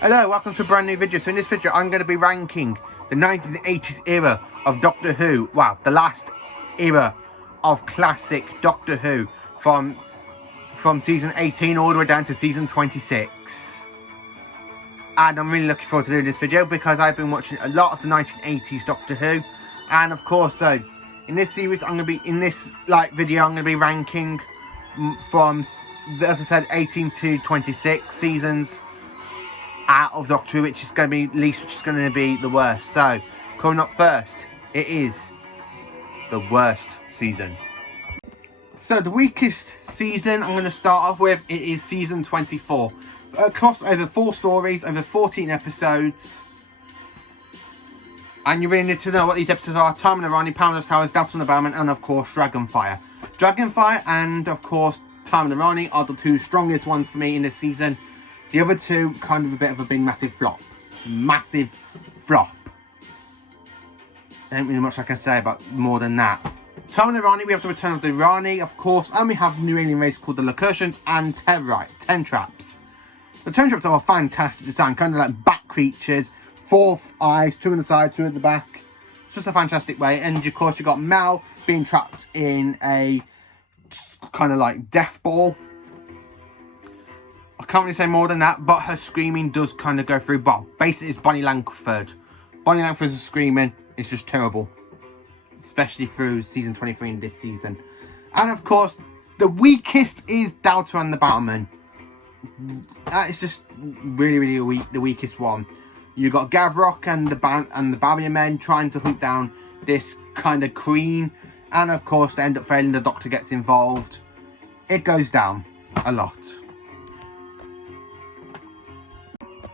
Hello, welcome to a brand new video. So in this video I'm going to be ranking the 1980s era of Doctor Who. Wow, the last era of classic Doctor Who from season 18 all the way down to season 26. And I'm really looking forward to doing this video because I've been watching a lot of the 1980s Doctor Who. And of course, so in this series I'm going to be, in this video I'm going to be ranking from, as I said, 18 to 26 seasons out of Doctor Who, which is going to be least, which is going to be the worst. So coming up first, it is the worst season. So the weakest season I'm going to start off with, it is season 24. Across over 4 stories, over 14 episodes. And you really need to know what these episodes are. Time and Arani, Paradise Towers, Doubtful and Bowman, and of course Dragonfire. Dragonfire and of course Time and Arani are the 2 strongest ones for me in this season. The other 2, kind of a bit of a big massive flop. Massive flop. There ain't really much I can say about more than that. Time and Arani, we have the return of the Irani, of course, and we have a new alien race called the Locurtians and Tentraps. The Tentraps are a fantastic design, kind of like bat creatures, 4 eyes, 2 on the side, 2 at the back. It's just a fantastic way. And of course, you've got Mel being trapped in a kind of like death ball. I can't really say more than that, but her screaming does kind of go through. But basically, it's Bonnie Langford. Bonnie Langford's screaming is just terrible, especially through season 23 in this season. And of course, the weakest is Doubter and the Batman. That is just really weak, the weakest one. You got Gavrok and the Barrier Men trying to hunt down this kind of queen, and of course they end up failing. The Doctor gets involved. It goes down a lot.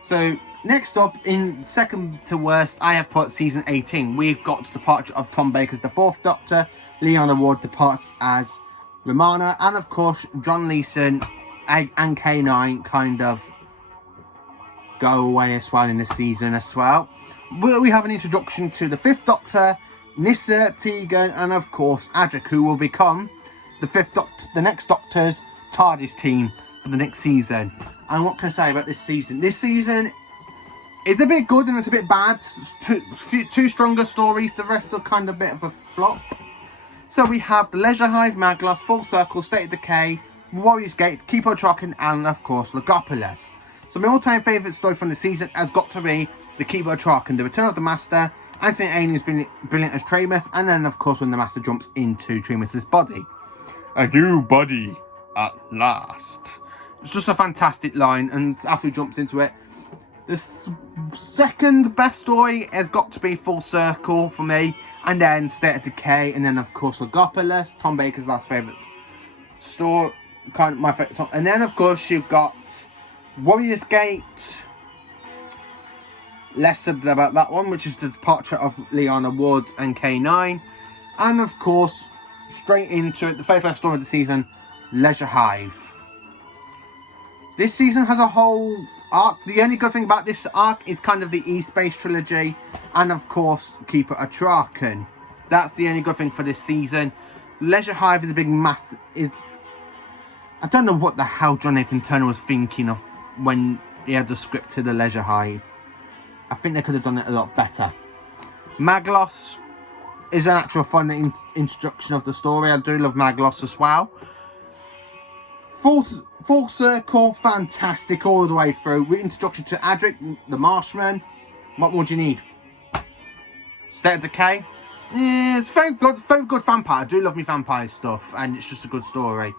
So next up, in second to worst, I have put season 18. We've got the departure of Tom Baker as the 4th Doctor. Lyanna Ward departs as Romana, and of course John Leeson and K9 kind of go away as well in this season as well. We have an introduction to the 5th Doctor, Nyssa, Tegan, and of course Adric, who will become the 5th Doctor, the next Doctor's TARDIS team for the next season. And what can I say about this season? This season is a bit good and it's a bit bad. 2 stronger stories. The rest are kind of a bit of a flop. So we have the Leisure Hive, Maglos, Full Circle, State of Decay, Warriors Gate, Keeper Traken, and of course Logopolis. So my all-time favourite story from the season has got to be the Keeper Traken, the Return of the Master, and St. Alien's brilliant as Tremas, and then of course when the Master jumps into Tremas's body. A new body at last. It's just a fantastic line, and after he jumps into it, the second best story has got to be Full Circle for me, and then State of Decay, and then of course Logopolis, Tom Baker's last favourite story, kind of my favourite. And then of course you've got Warriors Gate. Less said about that one, which is the departure of Lyanna Ward and K9, and of course straight into it, the first story of the season, Leisure Hive. This season has a whole arc. The only good thing about this arc is kind of the E-Space trilogy, and of course Keeper Traken. That's the only good thing for this season. Leisure Hive is a big mass. I don't know what the hell John Nathan Turner was thinking of when he had the script to the Leisure Hive. I think they could have done it a lot better. Maglos is an actual fun introduction of the story. I do love Maglos as well. Full Circle, fantastic all the way through. Reintroduction to Adric, the Marshman. What more do you need? State of Decay. Yeah, it's very good vampire. I do love me vampire stuff, and it's just a good story.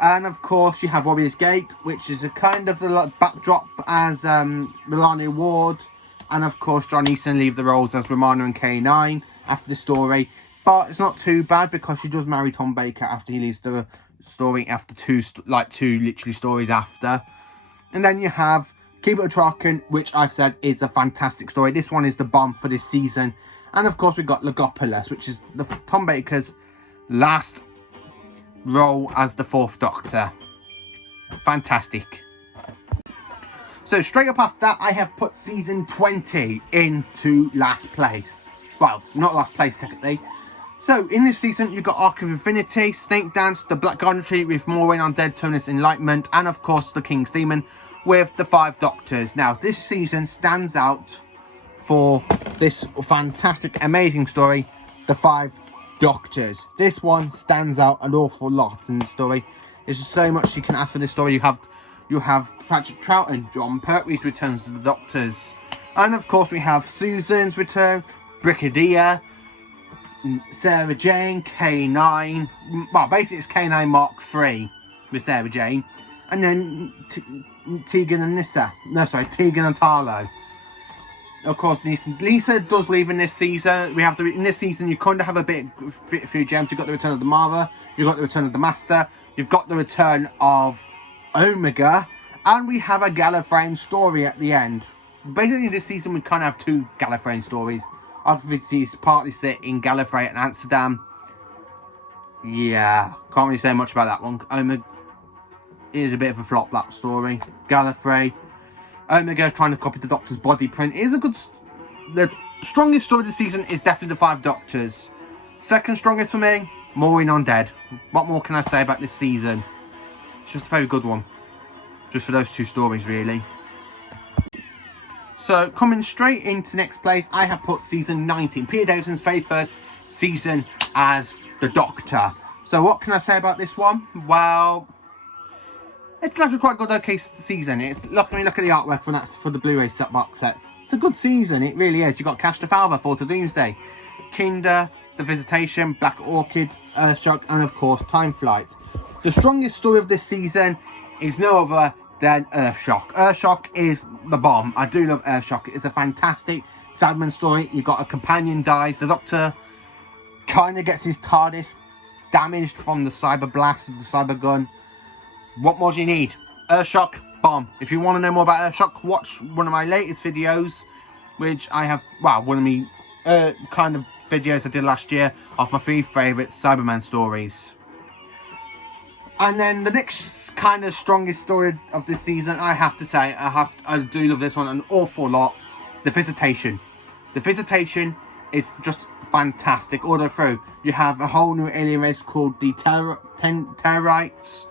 And of course, you have Warriors Gate, which is a kind of a backdrop as Lyanna Ward, and of course, John Easton leave the roles as Romana and K9 after the story. But it's not too bad because she does marry Tom Baker after he leaves the story after two literally stories after. And then you have Keeper Traken, which I said is a fantastic story. This one is the bomb for this season. And of course we've got Logopolis, which is Tom Baker's last role as the 4th Doctor. Fantastic. So straight up after that, I have put season 20 into last place. Well, not last place technically. So, in this season, you've got Arc of Infinity, Snake Dance, the Black Garden Tree with Moraine Undead, Tonus Enlightenment, and of course, the King's Demon, with the 5 Doctors. Now, this season stands out for this fantastic, amazing story, the 5 Doctors. This one stands out an awful lot in the story. There's just so much you can ask for this story. You have Patrick Troughton, Jon Pertwee's returns to the Doctors. And of course we have Susan's return, Brigadier, Sarah Jane, K9. Well, basically it's K9 Mark III with Sarah Jane. And then Tegan and Nissa. No, sorry, Tegan and Tarlo. Of course, Lisa does leave in this season. In this season, you kind of have a few gems. You've got the return of the Mara. You've got the return of the Master. You've got the return of Omega. And we have a Gallifreyan story at the end. Basically, this season, we kind of have 2 Gallifreyan stories. Obviously, it's partly set in Gallifrey and Amsterdam. Yeah, can't really say much about that one. Omega is a bit of a flop, that story. Gallifrey. Omega trying to copy the Doctor's body print is a good... The strongest story this season is definitely the 5 Doctors. Second strongest for me, Maureen Undead. What more can I say about this season? It's just a very good one. Just for those 2 stories, really. So, coming straight into next place, I have put season 19. Peter Davison's very first season as the Doctor. So, what can I say about this one? Well... It's like a quite good, okay season. Look at the artwork for the Blu-ray set box set. It's a good season, it really is. You've got Cash to Falva, Fall to Doomsday, Kinder, The Visitation, Black Orchid, Earthshock, and of course, Time Flight. The strongest story of this season is no other than Earthshock. Earthshock is the bomb. I do love Earthshock. It's a fantastic Cyberman story. You've got a companion dies. The Doctor kind of gets his TARDIS damaged from the cyber blast of the cyber gun. What more do you need? Earthshock, bomb. If you want to know more about Earthshock, watch one of my latest videos, which I have, well, one of me kind of videos I did last year of my 3 favourite Cyberman stories. And then the next kind of strongest story of this season, I have to say, I do love this one an awful lot. The Visitation. The Visitation is just fantastic all the way through. You have a whole new alien race called the Terrorites.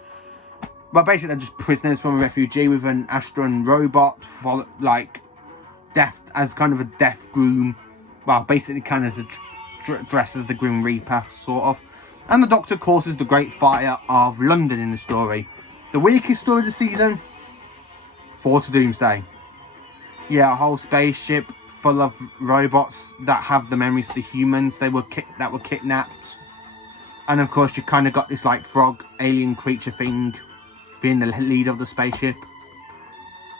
But basically, they're just prisoners from a refugee with an Astron robot, like, death as kind of a death groom. Well, basically, kind of dressed as the Grim Reaper, sort of. And the Doctor causes the Great Fire of London in the story. The weakest story of the season, Fall to Doomsday. Yeah, a whole spaceship full of robots that have the memories of the humans that were kidnapped. And of course, you kind of got this, like, frog alien creature thing being the leader of the spaceship.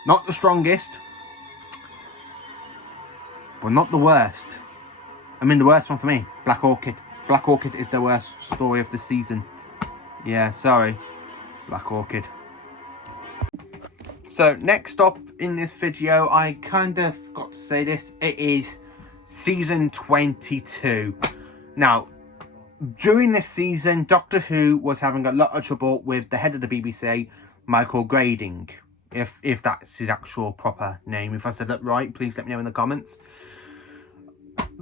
Not the strongest, but not the worst. I mean, the worst one for me, Black Orchid. Black Orchid is the worst story of the season. Yeah, sorry, Black Orchid. So, next up in this video, I kind of forgot to say this. It is season 22. Now, during this season, Doctor Who was having a lot of trouble with the head of the BBC, Michael Grading. If that's his actual proper name. If I said that right, please let me know in the comments.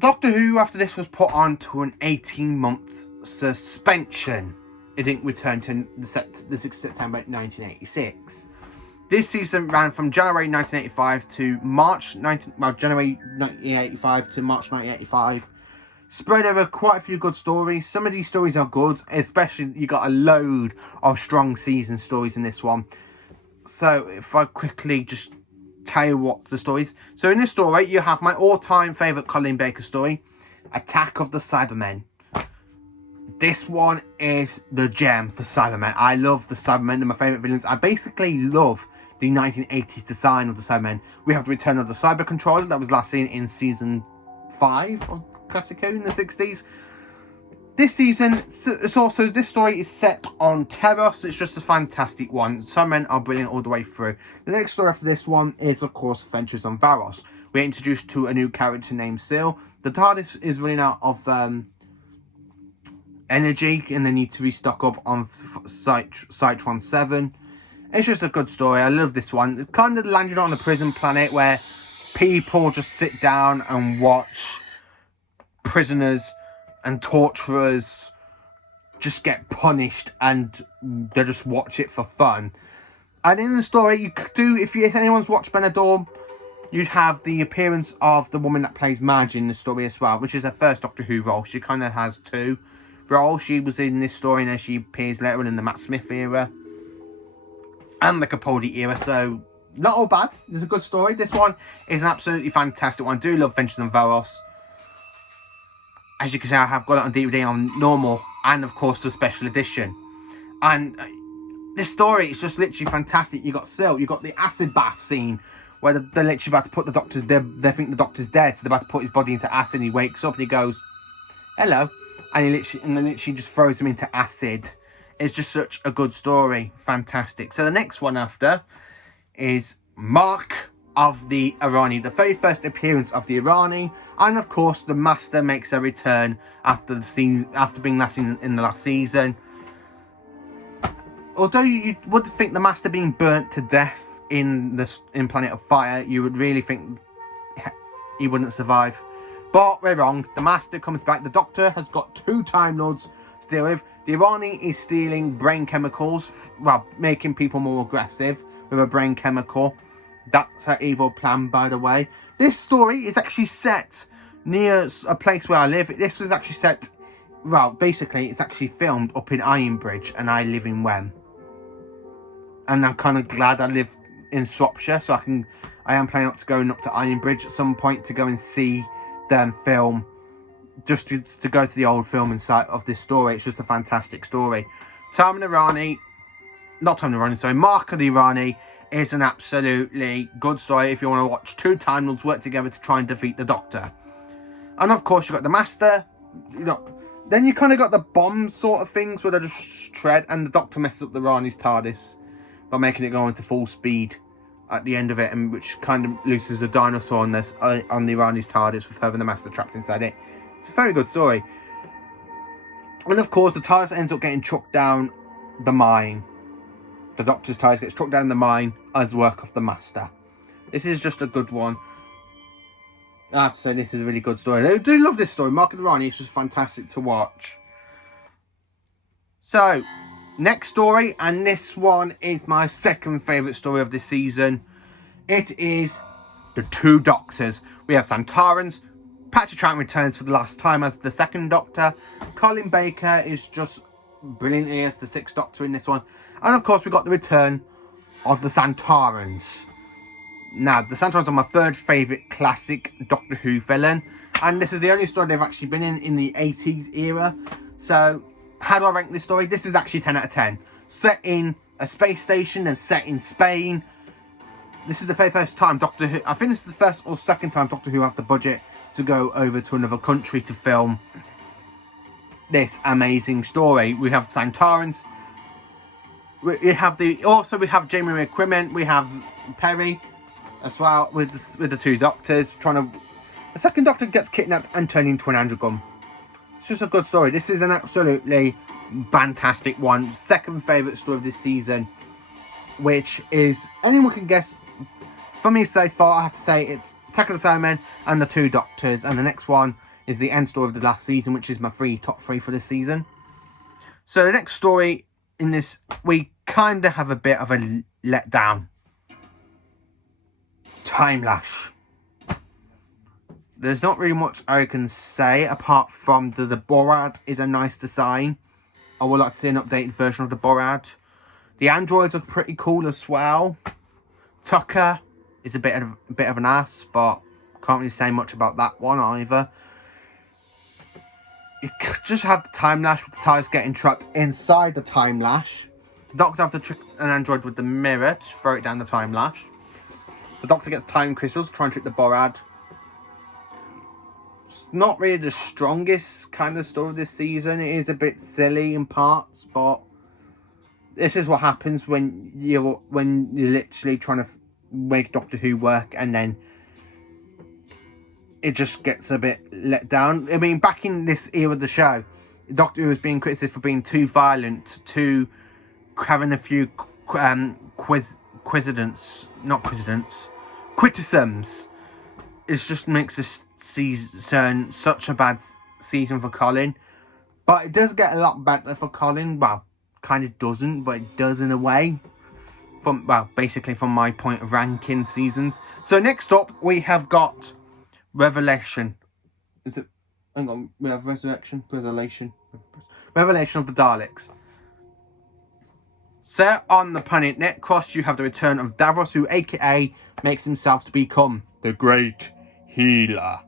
Doctor Who, after this, was put on to an 18-month suspension. It didn't return to the 6th of September 1986. This season ran from January 1985 to January 1985 to March 1985. Spread over quite a few good stories. Some of these stories are good, especially you got a load of strong season stories in this one. So if I quickly just tell you what the stories. So in this story, you have my all-time favourite Colin Baker story, Attack of the Cybermen. This one is the gem for Cybermen. I love the Cybermen, they're my favourite villains. I basically love the 1980s design of the Cybermen. We have the return of the Cyber Controller that was last seen in season 5 of Classic Who in the 60s. This season, this story is set on Terra, so it's just a fantastic one. Cybermen are brilliant all the way through. The next story after this one is, of course, Adventures on Varos. We're introduced to a new character named Seal. The TARDIS is running out of energy, and they need to restock up on Cytron 7. It's just a good story. I love this one. It kind of landed on a prison planet where people just sit down and watch prisoners and torturers just get punished, and they just watch it for fun. And in the story, you could do, if anyone's watched Benidorm, you'd have the appearance of the woman that plays Marge in the story as well, which is her first Doctor Who role. She kind of has two roles. She was in this story, and then she appears later on in the Matt Smith era and the Capaldi era, so not all bad. There's a good story. This one is an absolutely fantastic one. I do love Vengeance on Varos. As you can see, I have got it on DVD on normal and, of course, the special edition. And this story is just literally fantastic. You got Silk, you got the acid bath scene where they're literally about to put the Doctor's dead. They think the Doctor's dead, so they're about to put his body into acid. And he wakes up and he goes, "Hello," and then literally just throws him into acid. It's just such a good story. Fantastic. So the next one after is Mark of the Irani, the very first appearance of the Irani, and of course the Master makes a return after the season, after being last in the last season. Although you would think the Master being burnt to death in Planet of Fire, you would really think he wouldn't survive. But we're wrong. The Master comes back. The Doctor has got 2 Time Lords to deal with. The Irani is stealing brain chemicals, well, making people more aggressive with a brain chemical. That's her evil plan, by the way. This story is actually set near a place where I live. This was actually set, well, basically, it's actually filmed up in Ironbridge, and I live in Wem. And I'm kind of glad I live in Shropshire, so I am planning to going up to Ironbridge at some point to go and see them film, just to go to the old filming site of this story. It's just a fantastic story. Mark of the Irani is an absolutely good story if you want to watch 2 Time Lords work together to try and defeat the Doctor. And of course, you've got the Master. Then you kind of got the bomb sort of things where they just tread, and the Doctor messes up the Irani's TARDIS by making it go into full speed at the end of it, and which kind of loses the dinosaur on the Irani's TARDIS with her and the Master trapped inside it. It's a very good story. And of course, the TARDIS ends up getting chucked down the mine. The Doctor's TARDIS gets chucked down the mine as work of the Master. This is just a good one. I have to say, this is a really good story. I do love this story. Mark of the Irani is just fantastic to watch. So, next story, and this one is my second favourite story of this season. It is the 2 Doctors. We have Santarans. Patrick Troughton returns for the last time as the 2nd Doctor. Colin Baker is just brilliant as the 6th Doctor in this one. And of course, we got the return of the Santarans. Now, the Santarans are my 3rd favourite classic Doctor Who villain. And this is the only story they've actually been in the 80s era. So, how do I rank this story? This is actually 10 out of 10. Set in a space station and set in Spain. This is the very first time Doctor Who... I think this is the first or second time Doctor Who have the budget to go over to another country to film this amazing story. We have Santarans. We have Jamie McCrimmon. We have Perry as well with the 2 Doctors the 2nd Doctor gets kidnapped and turned into an androgon. It's just a good story. This is an absolutely fantastic one. 2nd favourite story of this season, which is, anyone can guess. For me so far, I have to say it's Attack of the Cybermen and the 2 Doctors, and the next one is the end story of the last season, which is my top 3 for this season. So the next story in this, we kind of have a bit of a letdown. Timelash. There's not really much I can say apart from the Borad is a nice design. I would like to see an updated version of the Borad. The androids are pretty cool as well. Tucker is a bit of an ass, but can't really say much about that one either. You just have the Timelash with the TARDIS getting trapped inside the Timelash. The Doctor has to trick an android with the mirror to throw it down the Timelash. The Doctor gets time crystals to try and trick the Borad. It's not really the strongest kind of story this season. It is a bit silly in parts, but this is what happens when you're literally trying to make Doctor Who work, and then it just gets a bit let down. I mean, back in this era of the show, Doctor Who was being criticised for being too violent, having a few criticisms. It just makes this season such a bad season for Colin. But it does get a lot better for Colin. Well, kind of doesn't, but it does in a way. basically from my point of ranking seasons. So next up, we have got Revelation. Is it? Hang on, we have Revelation of the Daleks. Set on the planet Netcross, you have the return of Davros, who aka makes himself to become the Great Healer.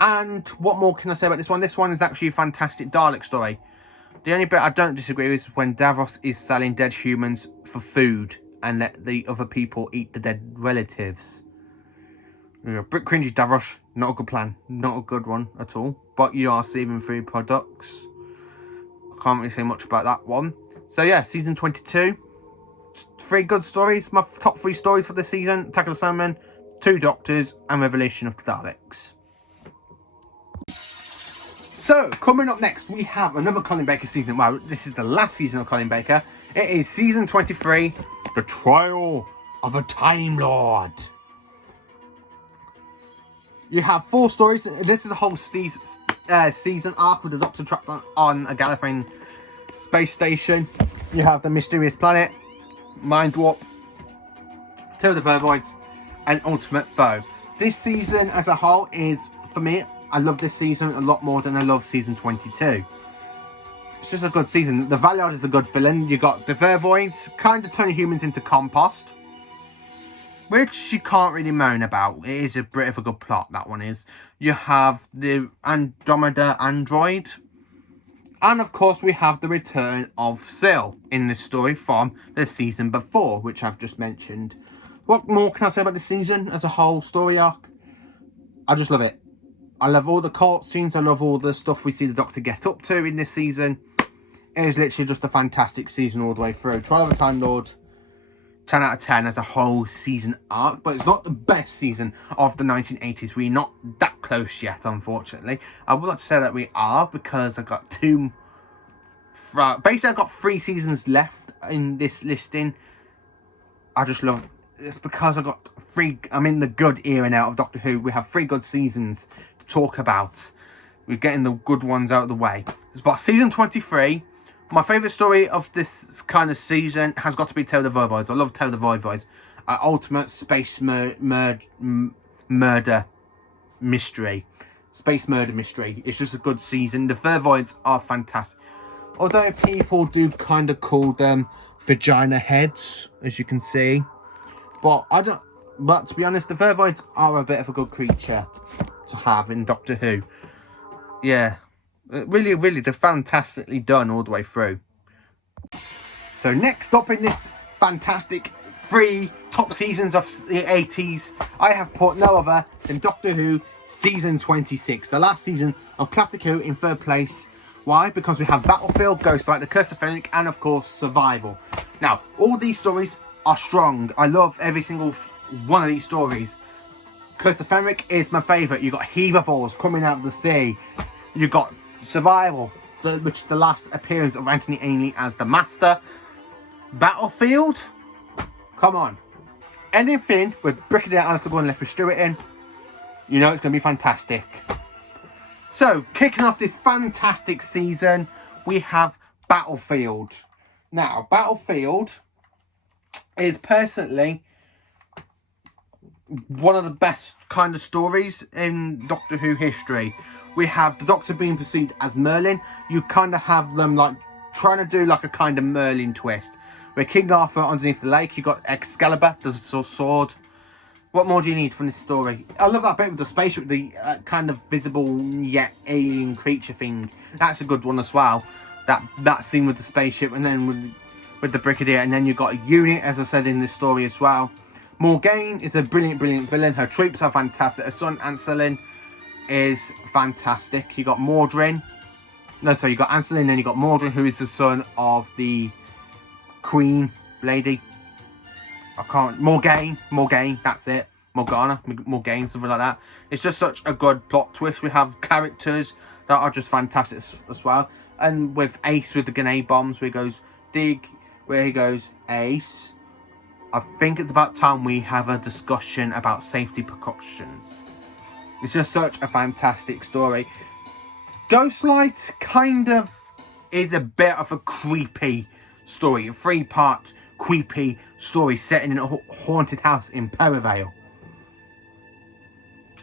And what more can I say about this one? This one is actually a fantastic Dalek story. The only bit I don't disagree with is when Davros is selling dead humans for food and let the other people eat the dead relatives. Yeah, bit cringy, Davros. Not a good plan. Not a good one at all. But you are saving food products. I can't really say much about that one. So yeah, season 22. 3 good stories. My top 3 stories for this season. Attack of the Cybermen, 2 Doctors, and Revelation of the Daleks. So, coming up next, we have another Colin Baker season. Well, this is the last season of Colin Baker. It is season 23, The Trial of a Time Lord. You have 4 stories. This is a whole season arc with the Doctor trapped on a Gallifreyan space station. You have the Mysterious Planet, Mind Warp, Two of the Vervoids, and Ultimate Foe. This season as a whole is, for me, I love this season a lot more than I love season 22. It's just a good season. The Valeyard is a good villain. You got the Vervoids kind of turning humans into compost, which you can't really moan about. It is a bit of a good plot, that one is. You have the Andromeda android. And of course we have the return of Syl in this story from the season before, which I've just mentioned. What more can I say about this season as a whole story arc? I just love it. I love all the court scenes. I love all the stuff we see the Doctor get up to in this season. It is literally just a fantastic season all the way through. Trial of a Time Lord, 10 out of 10 as a whole season arc. But it's not the best season of the 1980s. We're not that close yet, unfortunately. I would like to say that we are, because I've got basically I've got 3 seasons left in this listing. I just love it's because I've got 3. I'm in the good era now of Doctor Who. We have 3 good seasons to talk about. We're getting the good ones out of the way. It's about season 23. My favourite story of this kind of season has got to be Tale of the Vervoids. I love Tale of the Vervoids. Ultimate space murder mystery. Space murder mystery. It's just a good season. The Vervoids are fantastic. Although people do kind of call them vagina heads, as you can see. But to be honest, the Vervoids are a bit of a good creature to have in Doctor Who. Yeah. Really, really, they're fantastically done all the way through. So next up in this fantastic 3 top seasons of the 80s, I have put no other than Doctor Who season 26. The last season of Classic Who in 3rd place. Why? Because we have Battlefield, Ghostlight, The Curse of Fenric, and of course Survival. Now, all these stories are strong. I love every single one of these stories. Curse of Fenric is my favourite. You got Heaver Falls coming out of the sea. You got Survival, which is the last appearance of Anthony Ainley as the Master. Battlefield, come on. Anything with Brigadier Alistair Gordon Lethbridge Stewart in, you know it's going to be fantastic. So, kicking off this fantastic season, we have Battlefield. Now, Battlefield is personally one of the best kind of stories in Doctor Who history. We have the Doctor being pursued as Merlin. You kind of have them like trying to do like a kind of Merlin twist. Where King Arthur underneath the lake, you got Excalibur, the sword. What more do you need from this story? I love that bit with the spaceship, the kind of visible yet alien creature thing. That's a good one as well. That scene with the spaceship, and then with the Brigadier, and then you've got a unit, as I said in this story as well. Morgaine is a brilliant, brilliant villain. Her troops are fantastic. Her son, Anselin, is fantastic. You got Mordrin. No, sorry, you got Anselin, and you got Mordrin, who is the son of the Queen lady. Morgaine, that's it. Morgana, Morgaine, something like that. It's just such a good plot twist. We have characters that are just fantastic as well. And with Ace with the grenade bombs, where he goes, Dig, where he goes, Ace, I think it's about time we have a discussion about safety precautions. It's just such a fantastic story. Ghostlight kind of is a bit of a creepy story. A 3-part creepy story set in a haunted house in Perivale.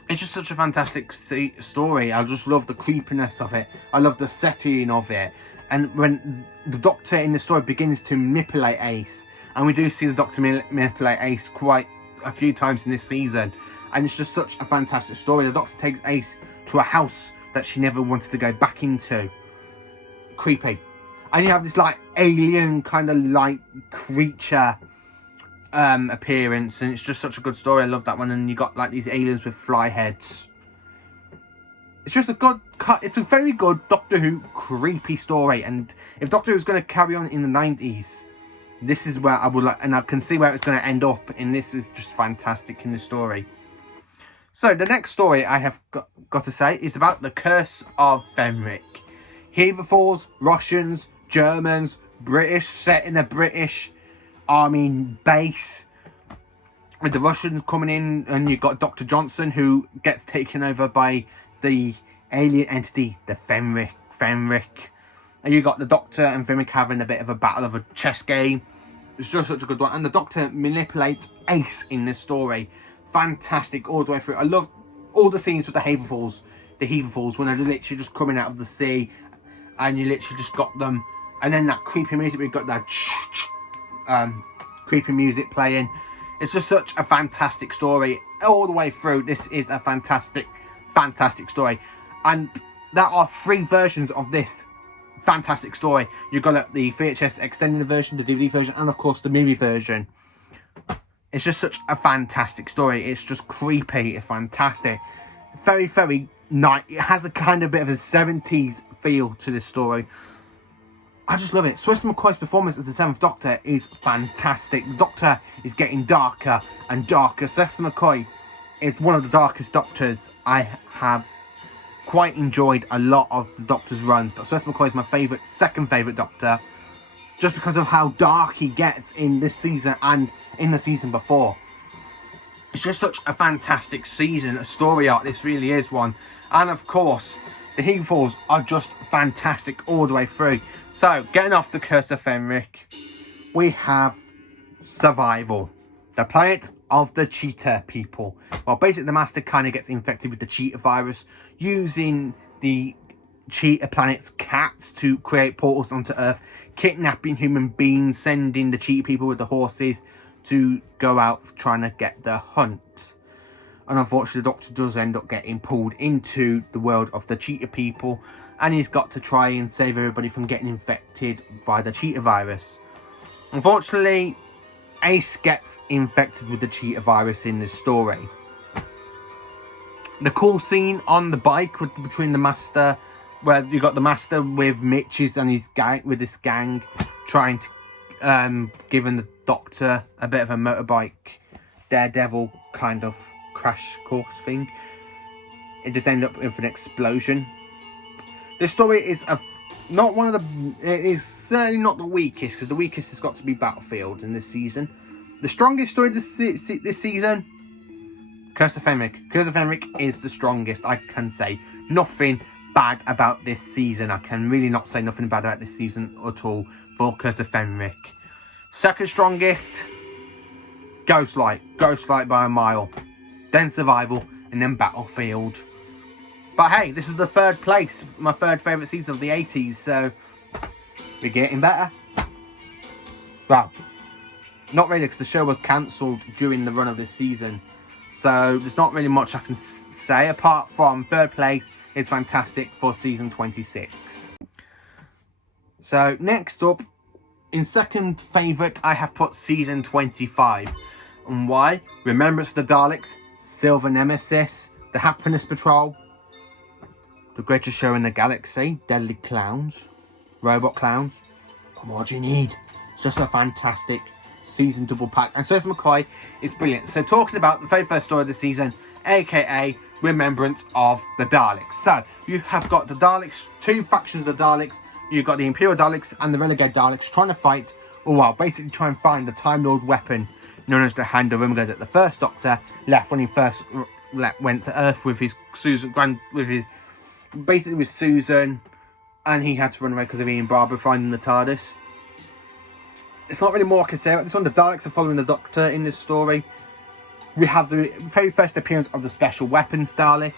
It's just such a fantastic story. I just love the creepiness of it. I love the setting of it. And when the Doctor in the story begins to manipulate Ace, and we do see the Doctor manipulate Ace quite a few times in this season, and it's just such a fantastic story. The Doctor takes Ace to a house that she never wanted to go back into. Creepy. And you have this like alien kind of like creature appearance, and it's just such a good story. I love that one. And you got like these aliens with fly heads. It's just a good cut. It's a very good Doctor Who creepy story. And if Doctor Who is going to carry on in the 90s, this is where I would like, and I can see where it's going to end up. And this is just fantastic in the story. So the next story I have got to say is about the Curse of Fenric. Heatherfalls, Russians, Germans, British, set in a British army base, with the Russians coming in, and you've got Dr. Johnson, who gets taken over by the alien entity, the Fenric. And you got the Doctor and Fenric having a bit of a battle of a chess game. It's just such a good one. And the Doctor manipulates Ace in this story. Fantastic all the way through. I love all the scenes with the Heatherfalls, when they're literally just coming out of the sea, and you literally just got them. And then that creepy music, we've got that creepy music playing. It's just such a fantastic story all the way through. This is a fantastic story, and there are 3 versions of this fantastic story. You've got the VHS extended version, the DVD version, and of course the movie version. It's just such a fantastic story. It's just creepy. It's fantastic. Very, very nice. It has a kind of bit of a 70s feel to this story. I just love it. Sylvester McCoy's performance as the 7th Doctor is fantastic. The Doctor is getting darker and darker. Sylvester McCoy is one of the darkest Doctors. I have quite enjoyed a lot of the Doctor's runs, but Sylvester McCoy is my second favourite Doctor, just because of how dark he gets in this season and in the season before. It's just such a fantastic season, a story arc. This really is one. And of course, the Heatherfalls are just fantastic all the way through. So, getting off the Curse of Fenric, we have Survival, the planet of the cheetah people. Well, basically the Master kind of gets infected with the cheetah virus, using the cheetah planet's cats to create portals onto Earth, kidnapping human beings, sending the cheetah people with the horses to go out trying to get the hunt. And unfortunately, the Doctor does end up getting pulled into the world of the cheetah people, and he's got to try and save everybody from getting infected by the cheetah virus. Unfortunately, Ace gets infected with the cheetah virus in this story. The cool scene on the bike between the Master, where you got the Master with Mitch's and his gang, with this gang, trying to giving the Doctor a bit of a motorbike Daredevil kind of crash course thing. It just ended up with an explosion. This story is not one of the... It is certainly not the weakest, because the weakest has got to be Battlefield in this season. The strongest story this season, Curse of Fenric. Curse of Fenric is the strongest, I can say. Nothing bad about this season. I can really not say nothing bad about this season at all for Curse of Fenric. Second strongest, Ghostlight. Ghostlight by a mile. Then Survival, and then Battlefield. But hey, this is the 3rd place, my 3rd favourite season of the 80s, so we're getting better. Well, not really, because the show was cancelled during the run of this season, so there's not really much I can say, apart from 3rd place is fantastic for season 26. So next up, in 2nd favourite, I have put season 25. And why? Remembrance of the Daleks, Silver Nemesis, The Happiness Patrol, The Greatest Show in the Galaxy, Deadly Clowns, Robot Clowns. What more do you need? It's just a fantastic season double pack. And Sylvester McCoy is brilliant. So talking about the very first story of the season, aka Remembrance of the Daleks. So you have got the Daleks, 2 factions of the Daleks. You've got the Imperial Daleks and the Renegade Daleks trying to fight, or well, basically try and find the Time Lord weapon known as the Hand of Rimgard that the first Doctor left when he first went to Earth with his Susan, basically with Susan, and he had to run away because of Ian Barber finding the TARDIS. it's not really more I can say about this one. The Daleks are following the Doctor in this story. We have the very first appearance of the Special Weapons Dalek.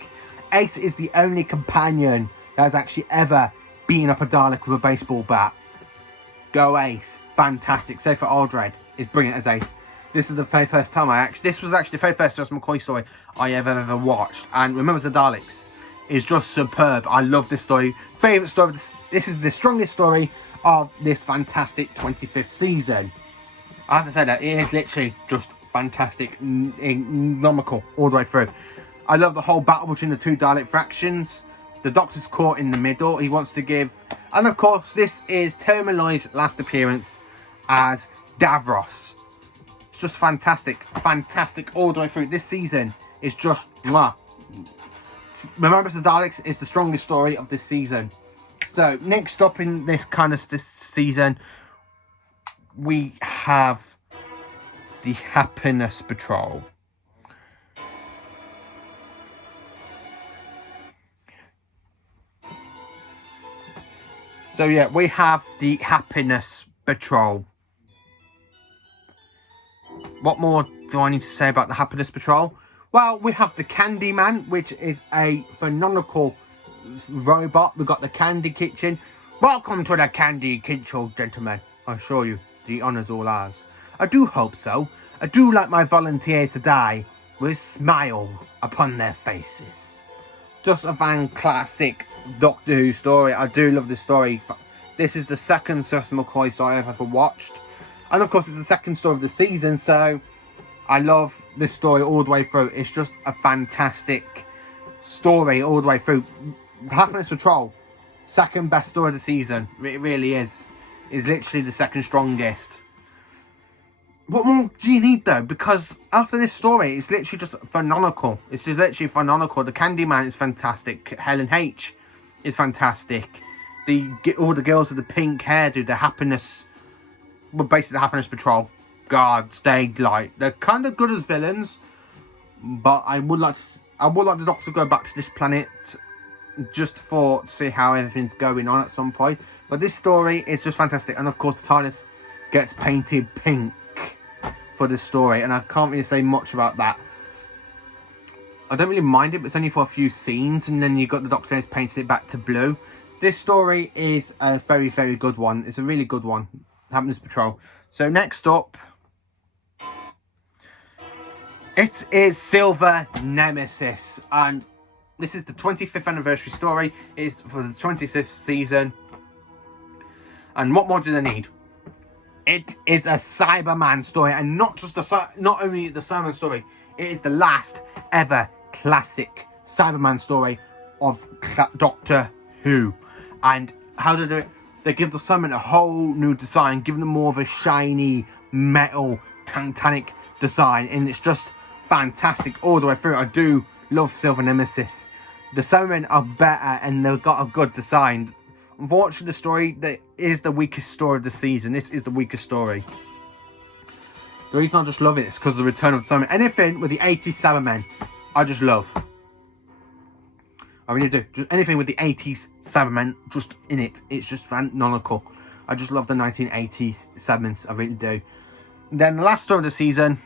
Ace is the only companion that has actually ever beaten up a Dalek with a baseball bat. Go Ace. Fantastic. Sophie Aldred is brilliant as Ace. This is the very first time this was actually the very first Ross McCoy story I ever watched. And Remembrance of the Daleks is just superb. I love this story. Favourite story. This is the strongest story of this fantastic 25th season. I have to say that it is literally just fantastic, economical all the way through. I love the whole battle between the two Dalek fractions. The Doctor's caught in the middle. He wants to give... And of course, this is Terry Malloy's last appearance as Davros. It's just fantastic. Fantastic all the way through. This season is just... Mwah. Remembrance of the Daleks is the strongest story of this season. So, next up in this season, we have the Happiness Patrol. So yeah, we have the Happiness Patrol. What more do I need to say about the Happiness Patrol? Well, we have the Candyman, which is a phenomenal robot. We've got the Candy Kitchen. Welcome to the Candy Kitchen, gentlemen. I assure you, the honour's all ours. I do hope so. I do like my volunteers to die with a smile upon their faces. Just a fantastic Doctor Who story. I do love this story. This is the second Sir McCoy story I've ever watched. And of course, it's the second story of the season, so I love this story all the way through. It's just a fantastic story all the way through. Happiness Patrol, second best story of the season. It really is. It's literally the second strongest. What more do you need though? Because after this story, it's literally just phenomenal. It's just literally phenomenal. The Candyman is fantastic. Helen H is fantastic. All the girls with the pink hairdo, the Happiness, well, basically the Happiness Patrol guards, they're kind of good as villains, but I would like the Doctor to go back to this planet just to see how everything's going on at some point. But this story is just fantastic, and of course the TARDIS gets painted pink for this story, and I can't really say much about that. I don't really mind it, but it's only for a few scenes, and then you've got the Doctor who's painted it back to blue. This story is a very, very good one. It's a really good one. Happiness Patrol. So next up, it is Silver Nemesis, and this is the 25th anniversary story. It's for the 26th season. And what more do they need? It is a Cyberman story, and not only the Cyberman story, it is the last ever classic Cyberman story of Doctor Who. And how do they do it? They give the Cyberman a whole new design, giving them more of a shiny metal Titanic design, and it's just fantastic all the way through. I do love Silver Nemesis. The Cybermen are better, and they've got a good design. Unfortunately, the story that is the weakest story of the season. This is the weakest story. The reason I just love it is because of the return of the Cybermen. Anything with the 80s Cybermen, I just love. I really do. Just anything with the 80s Cybermen, just in it. It's just phenomenal. I just love the 1980s Cybermen. I really do. And then the last story of the season.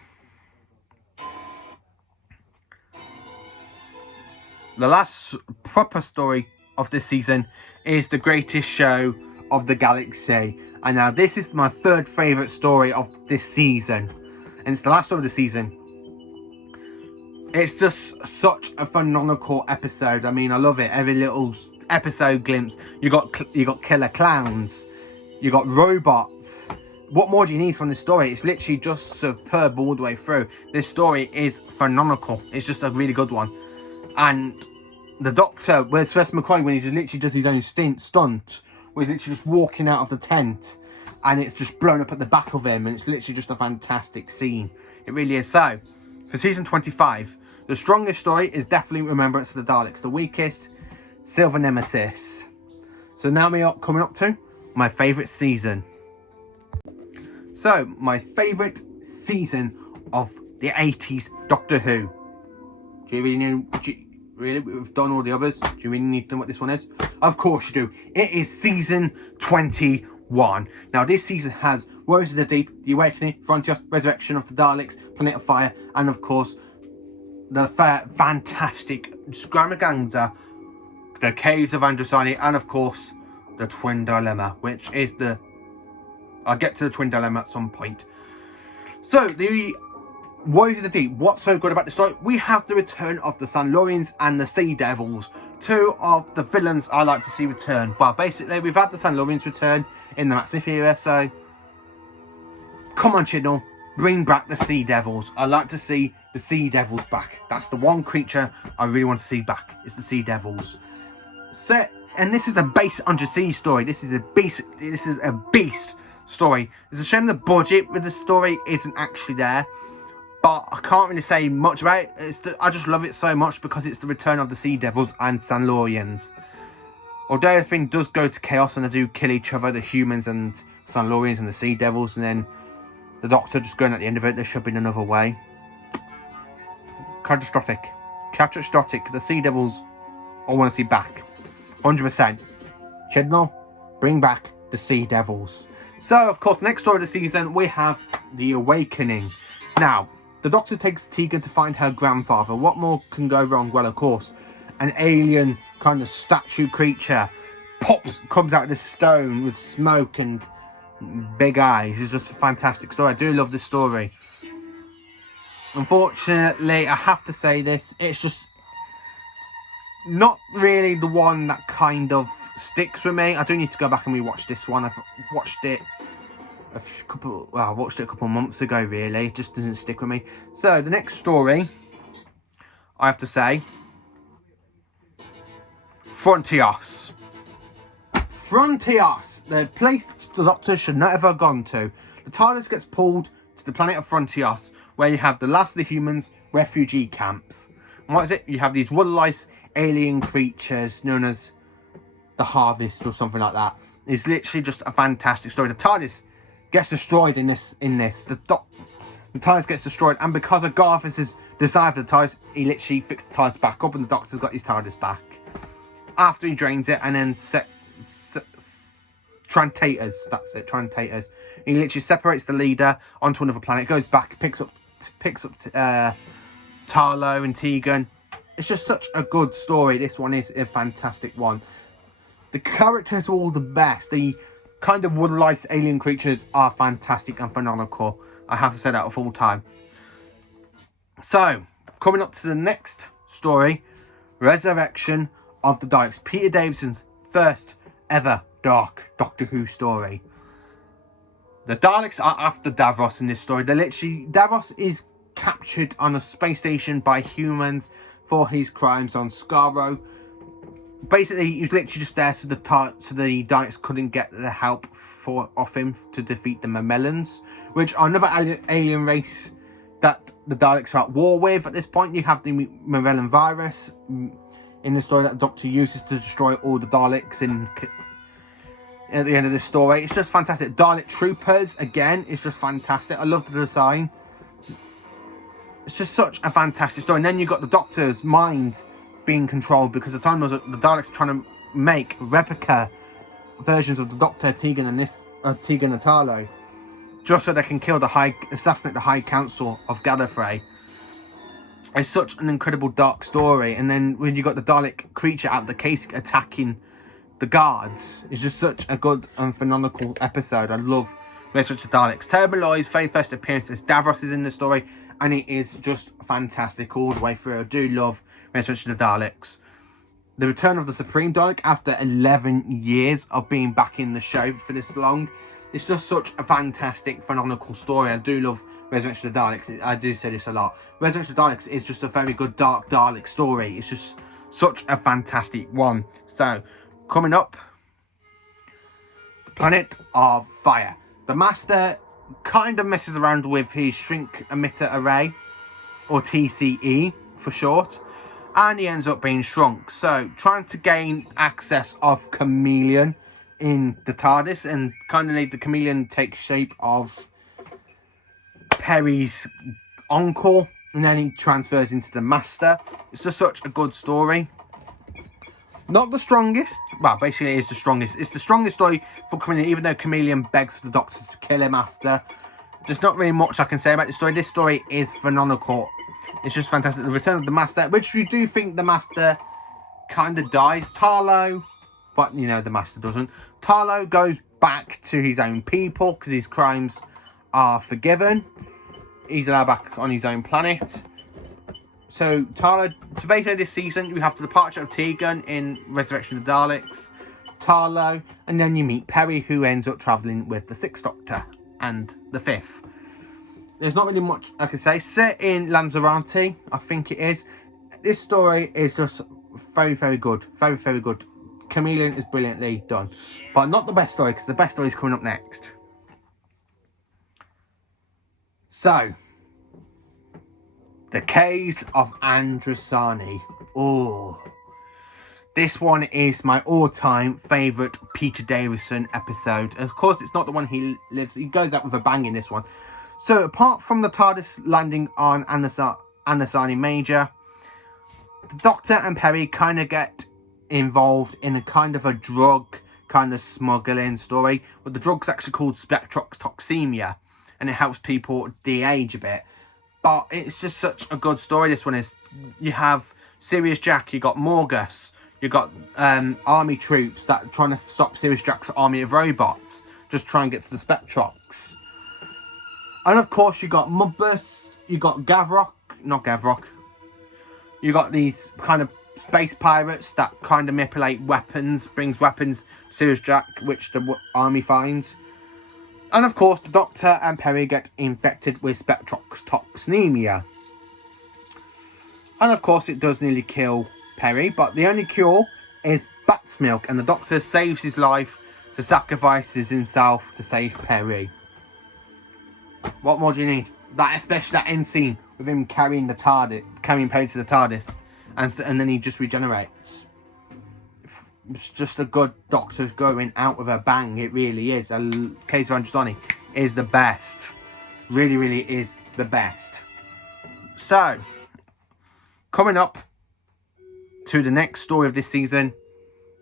The last proper story of this season is The Greatest Show of the Galaxy. And now this is my third favourite story of this season. And it's the last story of the season. It's just such a phenomenal episode. I mean, I love it. Every little episode glimpse. You got killer clowns. You got robots. What more do you need from this story? It's literally just superb all the way through. This story is phenomenal. It's just a really good one. And the Doctor, where's Professor McCoy, when he just literally does his own stunt, where he's literally just walking out of the tent, and it's just blown up at the back of him, and it's literally just a fantastic scene. It really is. So, for season 25, the strongest story is definitely Remembrance of the Daleks. The weakest, Silver Nemesis. So now we are coming up to my favourite season. So, my favourite season of the 80s Doctor Who. Do you really know? Really? We've done all the others. Do you really need to know what this one is? Of course you do. It is season 21. 1. Now, this season has Warriors of the Deep, The Awakening, Frontios, Resurrection of the Daleks, Planet of Fire, and of course, the fantastic Scramaganza, the Caves of Androsani, and of course, the Twin Dilemma, which is the... I'll get to the Twin Dilemma at some point. So, the Warriors of the Deep, what's so good about the story? We have the return of the Silurians and the Sea Devils, 2 of the villains I like to see return. Well, basically, we've had the Silurians return in the Matt Smith era, so come on, Chibnall, bring back the Sea Devils. I like to see the Sea Devils back. That's the one creature I really want to see back, is the Sea Devils. So, and this is a based on the sea story. This is a beast story. It's a shame the budget with the story isn't actually there, but I can't really say much about it. I just love it so much because it's the return of the Sea Devils and Silurians. Although everything does go to chaos and they do kill each other, the humans and Silurians and the Sea Devils, and then the Doctor just going at the end of it, there should be another way. Catastrophic. The Sea Devils I want to see back. 100%. Chibnall, bring back the Sea Devils. So, of course, next story of the season, we have The Awakening. Now, the Doctor takes Tegan to find her grandfather. What more can go wrong? Well, of course, an alien kind of statue creature comes out of the stone with smoke and big eyes. It's just a fantastic story. I do love this story. Unfortunately, I have to say this, it's just not really the one that kind of sticks with me. I do need to go back and rewatch this one. I've watched it a couple of months ago, really. It just doesn't stick with me. So, the next story, I have to say, Frontios. Frontios, the place the Doctor should not have gone to. The TARDIS gets pulled to the planet of Frontios, where you have the last of the humans' refugee camps. And what is it? You have these wood-lice alien creatures known as the Harvest or something like that. It's literally just a fantastic story. The TARDIS gets destroyed in this. The TARDIS gets destroyed, and because of Garthus's desire for the TARDIS, he literally fixed the TARDIS back up, and the Doctor's got his TARDIS back after he drains it, and then Trantators. That's it, Trantators. He literally separates the leader onto another planet, goes back, picks up Tarlo and Tegan. It's just such a good story. This one is a fantastic one. The characters are all the best. The kind of wood-lice alien creatures are fantastic and phenomenal. I have to say that full time. So, coming up to the next story, Resurrection of the Daleks. Peter Davison's first ever dark Doctor Who story. The Daleks are after Davros in this story. Davros is captured on a space station by humans for his crimes on Skaro. Basically, he was literally just there so the Daleks couldn't get the help off him to defeat the Mamellans, which are another alien race that the Daleks are at war with. At this point, you have the Mamellan virus in the story that the Doctor uses to destroy all the Daleks at the end of this story. It's just fantastic. Dalek Troopers, again, is just fantastic. I love the design. It's just such a fantastic story. And then you've got the Doctor's mind being controlled because the time was the Daleks trying to make replica versions of the Doctor, Tegan and Tarlo, just so they can assassinate the High Council of Gallifrey. It's such an incredible dark story. And then when you got the Dalek creature out of the case attacking the guards, it's just such a good and phenomenal episode. I love Resurrection of the Daleks. Terrible Loy's very first appearance as Davros is in the story, and it is just fantastic all the way through. I do love Resurrection of the Daleks. The return of the Supreme Dalek after 11 years of being back in the show for this long. It's just such a fantastic, phenomenal story. I do love Resurrection of the Daleks. I do say this a lot. Resurrection of the Daleks is just a very good dark Dalek story. It's just such a fantastic one. So, coming up, Planet of Fire. The Master kind of messes around with his shrink emitter array, or TCE for short, and he ends up being shrunk. So, trying to gain access of Chameleon in the TARDIS and kind of made the Chameleon take shape of Peri's uncle, and then he transfers into the Master. It's just such a good story. Not the strongest. Well, basically it is the strongest. It's the strongest story for Chameleon, even though Chameleon begs for the Doctor to kill him after. There's not really much I can say about this story. This story is phenomenal. It's just fantastic. The return of the Master, which we do think the Master kind of dies. Tarlo, but you know, the Master doesn't. Tarlo goes back to his own people because his crimes are forgiven. He's allowed back on his own planet. So Tarlo, so basically this season you have the departure of Tegan in Resurrection of the Daleks, Tarlo, and then you meet Peri, who ends up travelling with the 6th Doctor and the 5th. There's not really much I can say. Set in Lanzarote, I think it is. This story is just very, very good. Very, very good. Chameleon is brilliantly done. But not the best story, because the best story is coming up next. So, The Caves of Androzani. Oh, this one is my all-time favourite Peter Davison episode. Of course, it's not the one he goes out with a bang in this one. So, apart from the TARDIS landing on Androzani Major, the Doctor and Peri kind of get involved in a kind of a drug kind of smuggling story. But the drug's actually called spectrotoxemia, and it helps people de-age a bit. But it's just such a good story. This one is. You have Sirius Jack, you got Morgus, you got army troops that are trying to stop Sirius Jack's army of robots, just try and get to the Spectrox. And of course you got Mudbus, you got Gavrok, not Gavrok. You got these kind of space pirates that kind of manipulate weapons, brings weapons to Sirius Jack, which the army finds. And of course, the Doctor and Peri get infected with spectrotoxemia. And of course, it does nearly kill Peri, but the only cure is bat's milk, and the Doctor saves his life to sacrifices himself to save Peri. What more do you need? That, especially that end scene with him carrying the TARDIS, carrying Peri to the TARDIS, and then he just regenerates. It's just a good Doctor going out with a bang. It really is. Caves of Androzani is the best. Really, really is the best. So, coming up to the next story of this season,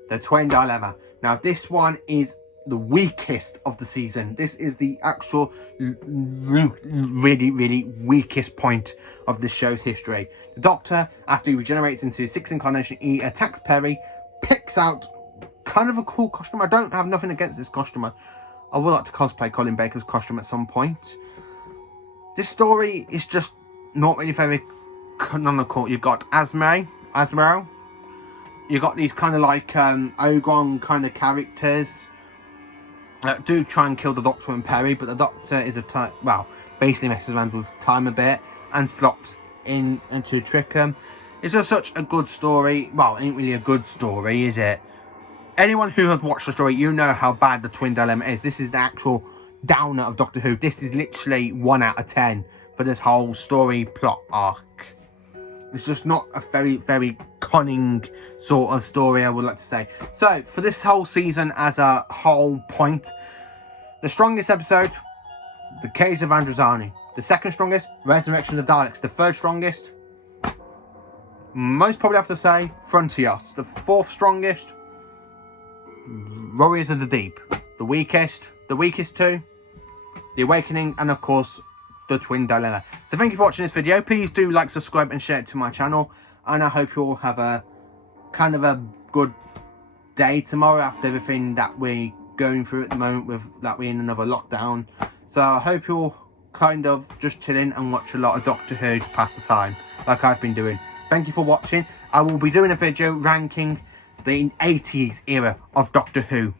the Twin Dilemma. Now, this one is the weakest of the season. This is the actual really, really weakest point of the show's history. The Doctor, after he regenerates into his 6th incarnation, he attacks Peri, picks out kind of a cool costume. I don't have nothing against this costume. I would like to cosplay Colin Baker's costume at some point. This story is just not really very canonical. You've got Azrael. You've got these kind of like Ogron kind of characters that do try and kill the Doctor and Peri, but the Doctor is basically messes around with time a bit and slops in to trick them. It's just such a good story. Well, it ain't really a good story, is it? Anyone who has watched the story, you know how bad the Twin Dilemma is. This is the actual downer of Doctor Who. This is literally 1 out of 10 for this whole story plot arc. It's just not a very, very cunning sort of story, I would like to say. So, for this whole season as a whole point, the strongest episode, The Caves of Androzani. The second strongest, Resurrection of the Daleks. The third strongest, most probably have to say, Frontios. The fourth strongest, Warriors of the Deep. The weakest two, The Awakening, and of course, The Twin Dilemma. So thank you for watching this video. Please do like, subscribe, and share it to my channel. And I hope you all have a kind of a good day tomorrow after everything that we're going through at the moment with that we're in another lockdown. So I hope you all kind of just chill in and watch a lot of Doctor Who to pass the time, like I've been doing. Thank you for watching. I will be doing a video ranking the 80s era of Doctor Who.